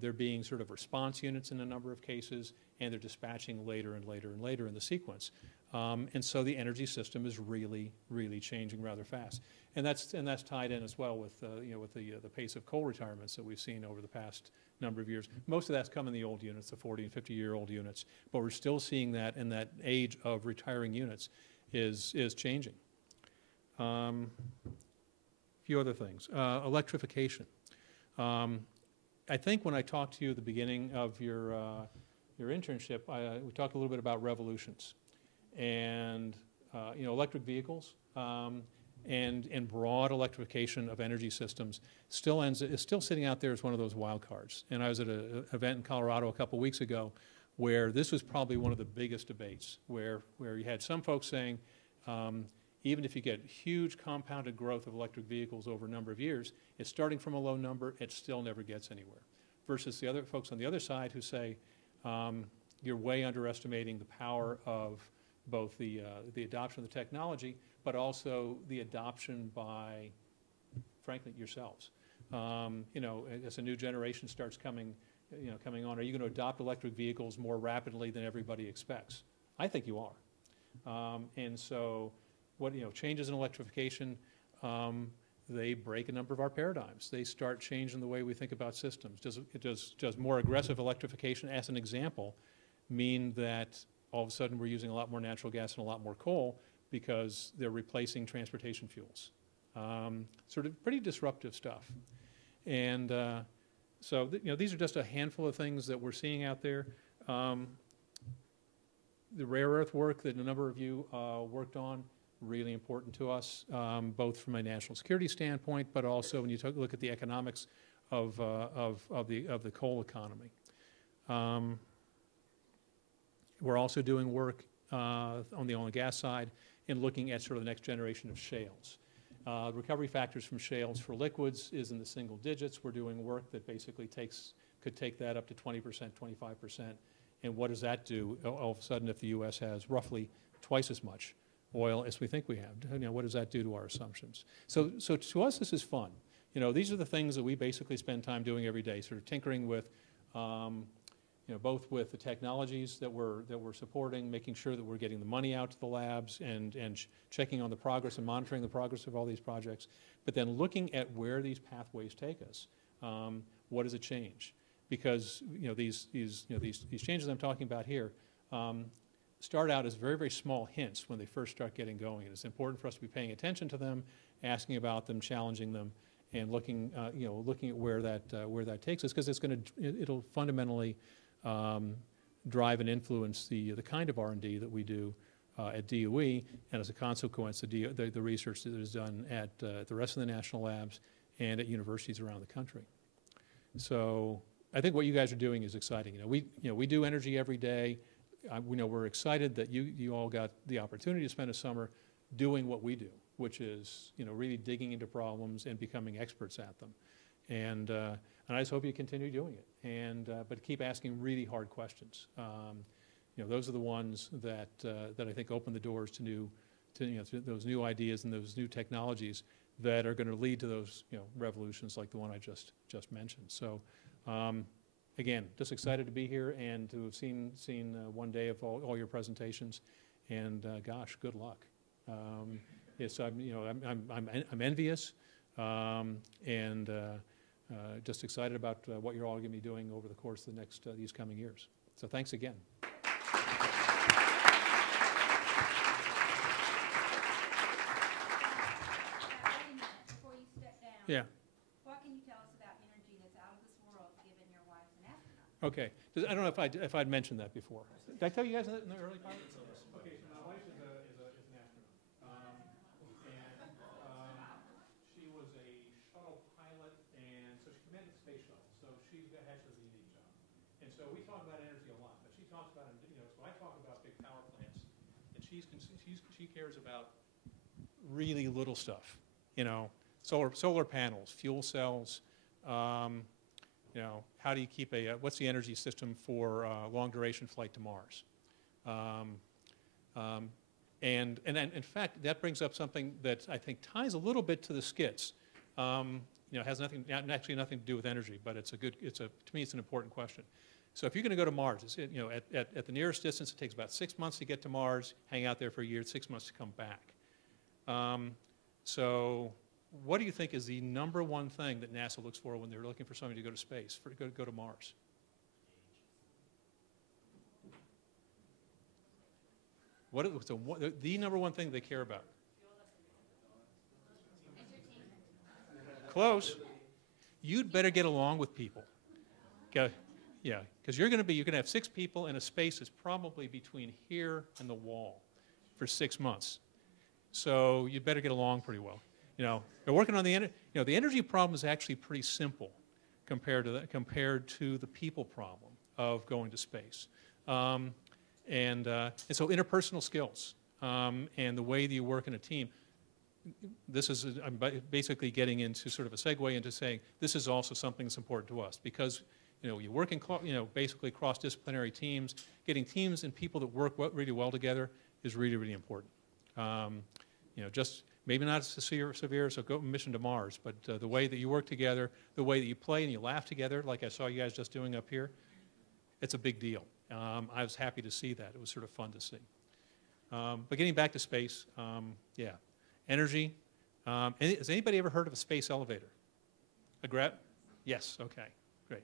They're being sort of response units in a number of cases, and they're dispatching later and later and later in the sequence. And so the energy system is really, really changing rather fast. And that's tied in as well with, with the pace of coal retirements that we've seen over the past number of years. Most of that's come in the old units, the 40 and 50-year-old units, but we're still seeing that, and that age of retiring units is changing. A few other things. Electrification. I think when I talked to you at the beginning of your internship, we talked a little bit about revolutions, and electric vehicles and broad electrification of energy systems is still sitting out there as one of those wild cards. And I was at an event in Colorado a couple weeks ago where this was probably one of the biggest debates, where you had some folks saying, even if you get huge compounded growth of electric vehicles over a number of years, it's starting from a low number, it still never gets anywhere. Versus the other folks on the other side who say, you're way underestimating the power of both the adoption of the technology, but also the adoption by, frankly, yourselves. As a new generation starts coming on, are you going to adopt electric vehicles more rapidly than everybody expects? I think you are. And so, changes in electrification, they break a number of our paradigms. They start changing the way we think about systems. Does more aggressive electrification, as an example, mean that all of a sudden we're using a lot more natural gas and a lot more coal because they're replacing transportation fuels? Sort of pretty disruptive stuff. And so these are just a handful of things that we're seeing out there. The rare earth work that a number of you worked on, really important to us, both from a national security standpoint, but also when you look at the economics of the coal economy. We're also doing work on the oil and gas side in looking at sort of the next generation of shales. Recovery factors from shales for liquids is in the single digits. We're doing work that basically could take that up to 20%, 25%. And what does that do all of a sudden if the U.S. has roughly twice as much oil as we think we have? What does that do to our assumptions? So to us, this is fun. These are the things that we basically spend time doing every day, sort of tinkering with, both with the technologies that we're supporting, making sure that we're getting the money out to the labs and checking on the progress and monitoring the progress of all these projects, but then looking at where these pathways take us. What does it change? Because these changes I'm talking about here start out as very, very small hints when they first start getting going. And it's important for us to be paying attention to them, asking about them, challenging them, and looking at where that takes us, because it'll fundamentally drive and influence the kind of R&D that we do at DOE, and as a consequence, the research that is done at the rest of the national labs and at universities around the country. So I think what you guys are doing is exciting. We do energy every day. We're excited that you all got the opportunity to spend a summer doing what we do, which is really digging into problems and becoming experts at them. And I just hope you continue doing it. But keep asking really hard questions. Those are the ones that I think open the doors to those new ideas and those new technologies that are going to lead to those revolutions like the one I just mentioned. So. Again, just excited to be here and to have seen one day of all your presentations, and gosh, good luck. I'm envious, and just excited about what you're all going to be doing over the course of the next these coming years. So thanks again. Yeah. Okay. I don't know if I'd mentioned that before. Did I tell you guys that in the early part? Okay, so my wife is an astronaut. She was a shuttle pilot, and so she commanded the space shuttle. So she has a unique job. And so we talk about energy a lot, but she talks about, so I talk about big power plants, and she cares about really little stuff. Solar panels, fuel cells. How do you keep what's the energy system for long duration flight to Mars? And in fact, that brings up something that I think ties a little bit to the skits. has actually nothing to do with energy, but to me, it's an important question. So if you're going to go to Mars, at the nearest distance, it takes about 6 months to get to Mars, hang out there for a year, 6 months to come back. So what do you think is the #1 thing that NASA looks for when they're looking for somebody to go to space, go to Mars? The #1 thing they care about? Close. You'd better get along with people. Okay. Yeah, because you're going to have 6 people in a space that's probably between here and the wall for 6 months. So you'd better get along pretty well. They're working on the energy problem is actually pretty simple compared to the people problem of going to space. And so interpersonal skills and the way that you work in a team. I'm basically getting into sort of a segue into saying this is also something that's important to us because you work in basically cross-disciplinary teams. Getting teams and people that work really well together is really, really important. Just maybe not as severe as a mission to Mars, but the way that you work together, the way that you play and you laugh together, like I saw you guys just doing up here, it's a big deal. I was happy to see that. It was sort of fun to see. But getting back to space, yeah. Energy. Has anybody ever heard of a space elevator? Yes, okay, great.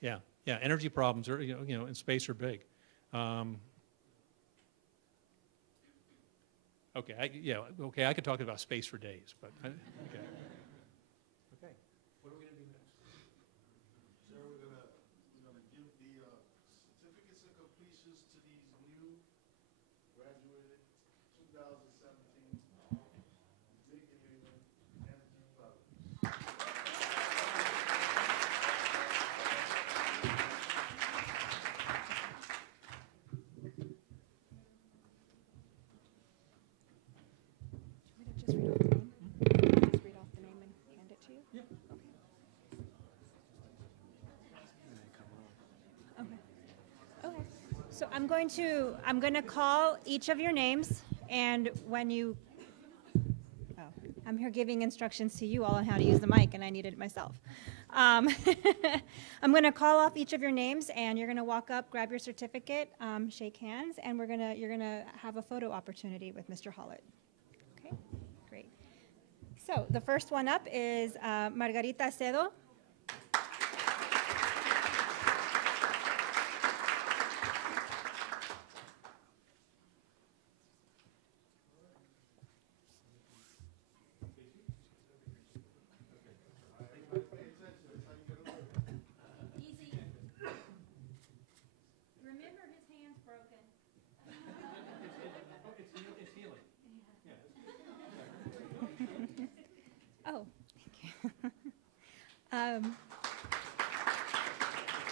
Yeah, energy problems are, in space are big. Okay, I could talk about space for days, but, okay. Okay, what are we going to do next? Sir, we're gonna give the certificates of completions to these new graduated 2017 Mickey Leland Energy Fellows. So I'm going to call each of your names, and when you, I'm here giving instructions to you all on how to use the mic, and I needed it myself. I'm going to call off each of your names, and you're going to walk up, grab your certificate, shake hands, and you're going to have a photo opportunity with Mr. Hollett. Okay, great. So the first one up is Margarita Acedo.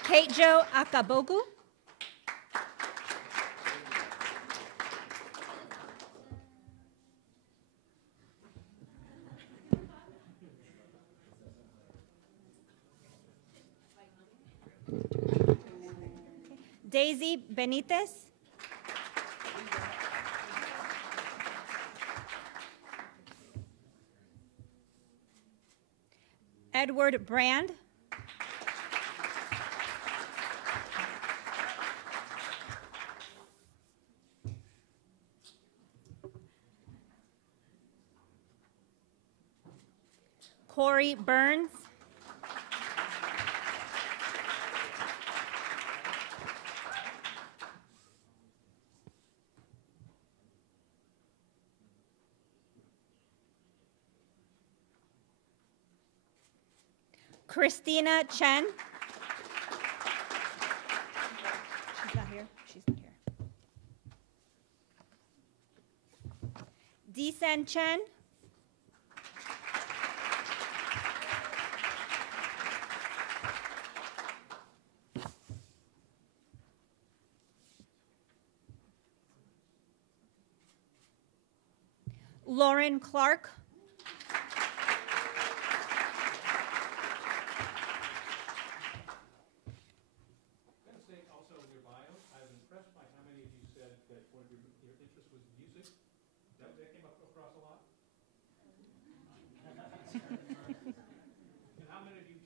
Kate Jo Akabogu. Daisy Benitez. Edward Brand. Corey Burns. Christina Chen. She's not here. She's not here. Deesan Chen. Lauren Clark.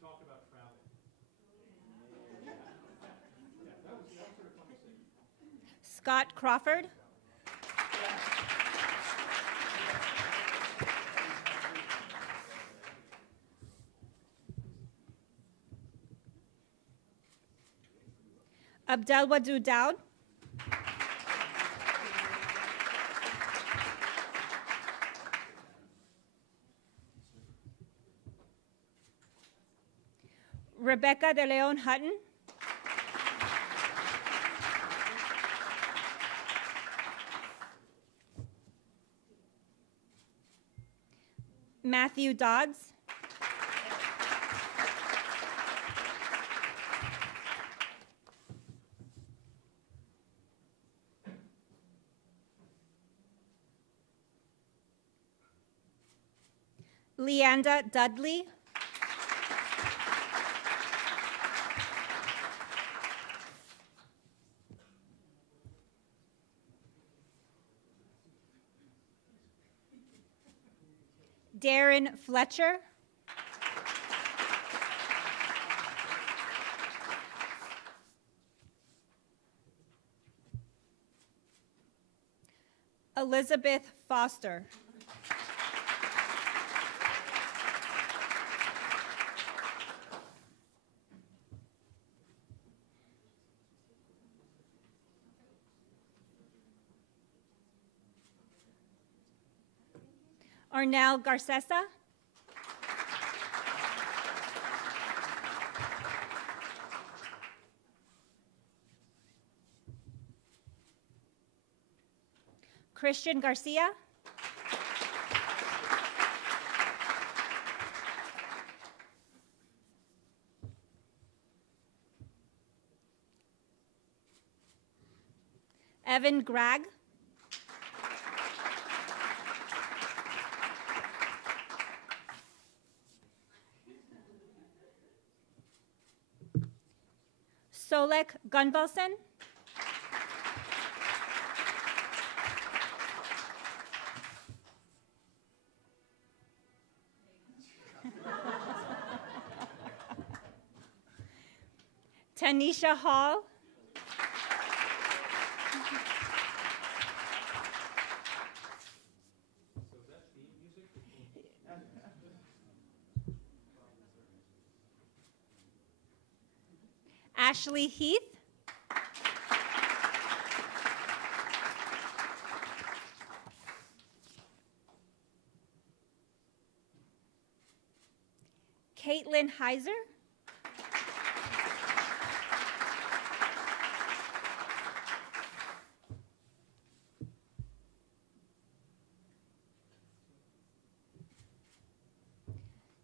talked about traveling. Scott Crawford. Abdelwadud Daud. Rebecca de Leon Hutton. Matthew Dodds. Leanda Dudley. Darren Fletcher. Elizabeth Foster. Arnel Garcesa. Christian Garcia. Evan Gragg. Solek Gunvalson. Tanisha Hall. Ashley Heath. Caitlin Heiser.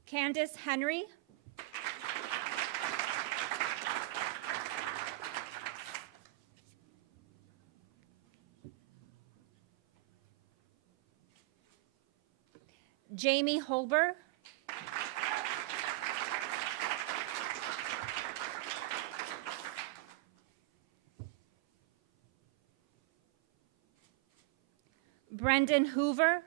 Candace Henry. Jamie Holber. Brendan Hoover.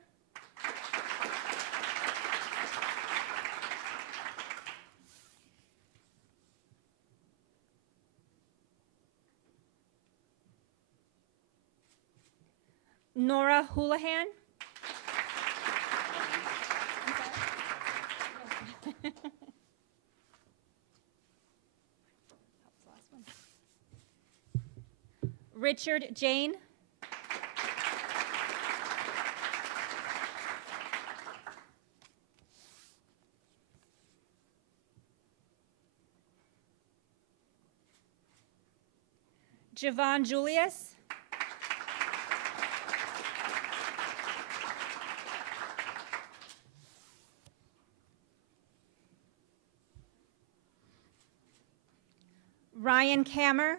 Nora Houlihan. Richard Jane. Javon Julius. Ryan Kammer.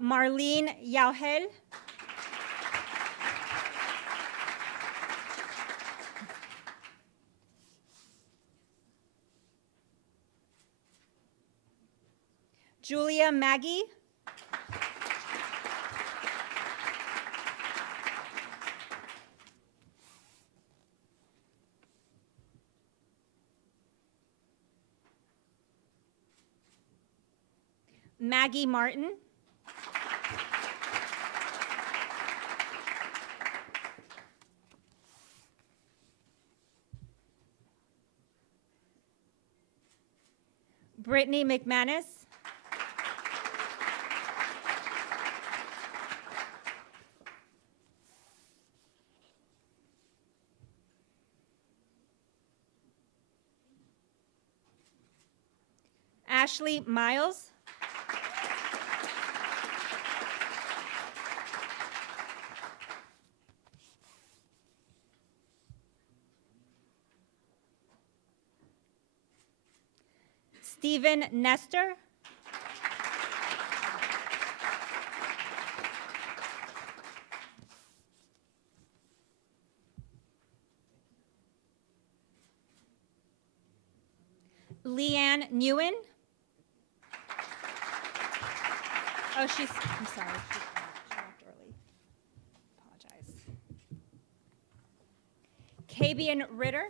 Marlene Yauhel. Julia Maggie. Maggie Martin. Brittany McManus. Ashley Miles. Stephen Nestor. Leanne Newen. Oh, I'm sorry. She left early. Apologize. Kabian Ritter.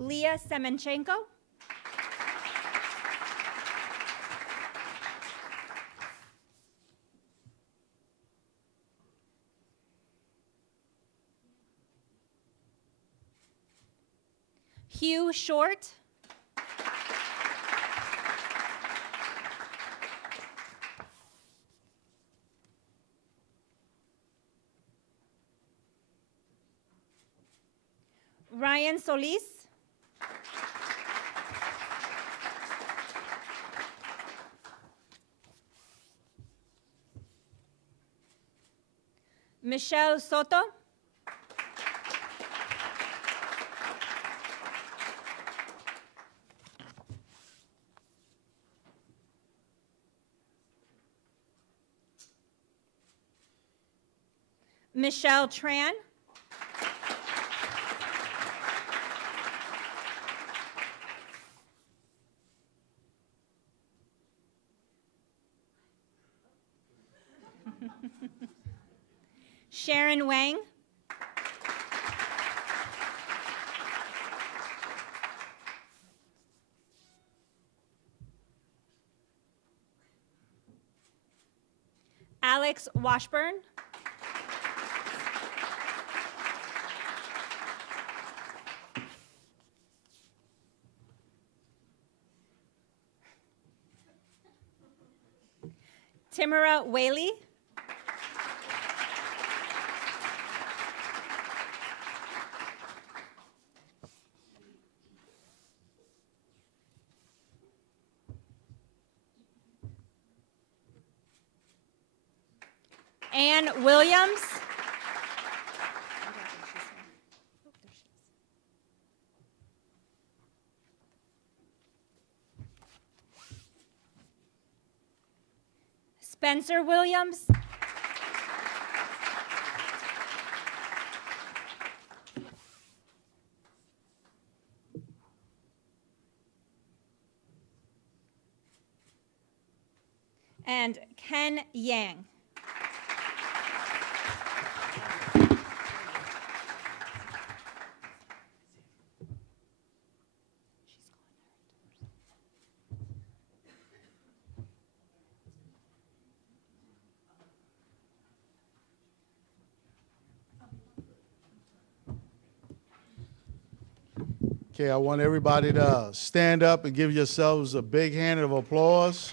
Leah Semenchenko. Hugh Short. Ryan Solis. Michelle Soto. Michelle Tran. Sharon Wang. Alex Washburn. Timura Whaley. Ann Williams. Spencer Williams. And Ken Yang. Okay, I want everybody to stand up and give yourselves a big hand of applause.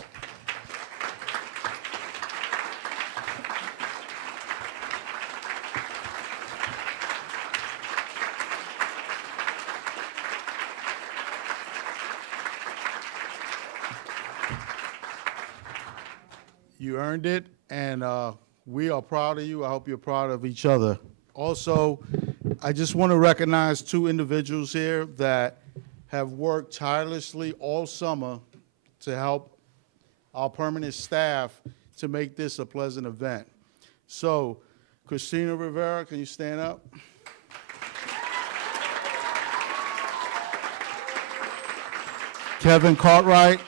You earned it, and we are proud of you. I hope you're proud of each other. Also, I just want to recognize two individuals here that have worked tirelessly all summer to help our permanent staff to make this a pleasant event. So, Christina Rivera, can you stand up? Kevin Cartwright.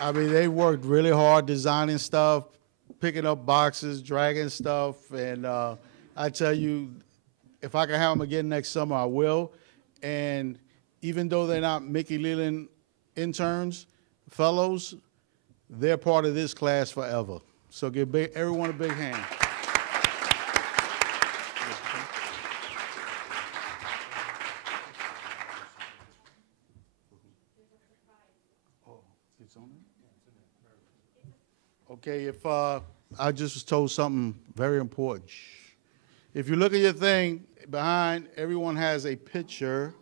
I mean, they worked really hard designing stuff, picking up boxes, dragging stuff, and I tell you, if I can have them again next summer, I will. And even though they're not Mickey Leland interns, fellows, they're part of this class forever. So give everyone a big hand. Okay, if I just was told something very important. If you look at your thing behind, everyone has a picture.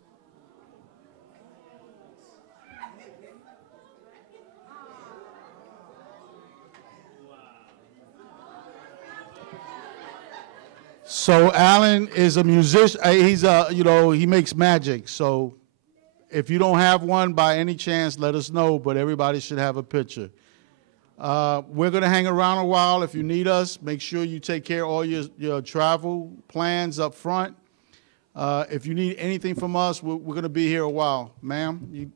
So Alan is a musician. He's he makes magic. So if you don't have one by any chance, let us know. But everybody should have a picture. We're going to hang around a while. If you need us, make sure you take care of all your travel plans up front. If you need anything from us, we're going to be here a while. Ma'am?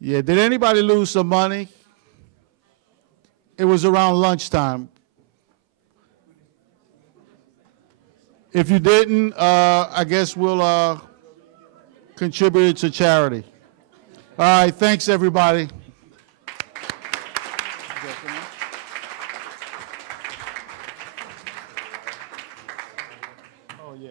Yeah, did anybody lose some money? It was around lunchtime. If you didn't, I guess we'll contribute it to charity. All right, thanks, everybody. Oh, yeah.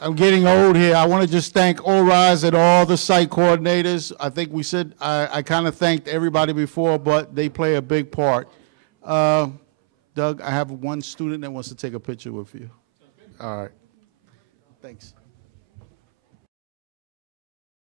I'm getting old here. I want to just thank All Rise and all the site coordinators. I think we said, I kind of thanked everybody before, but they play a big part. Doug, I have one student that wants to take a picture with you. All right. Thanks.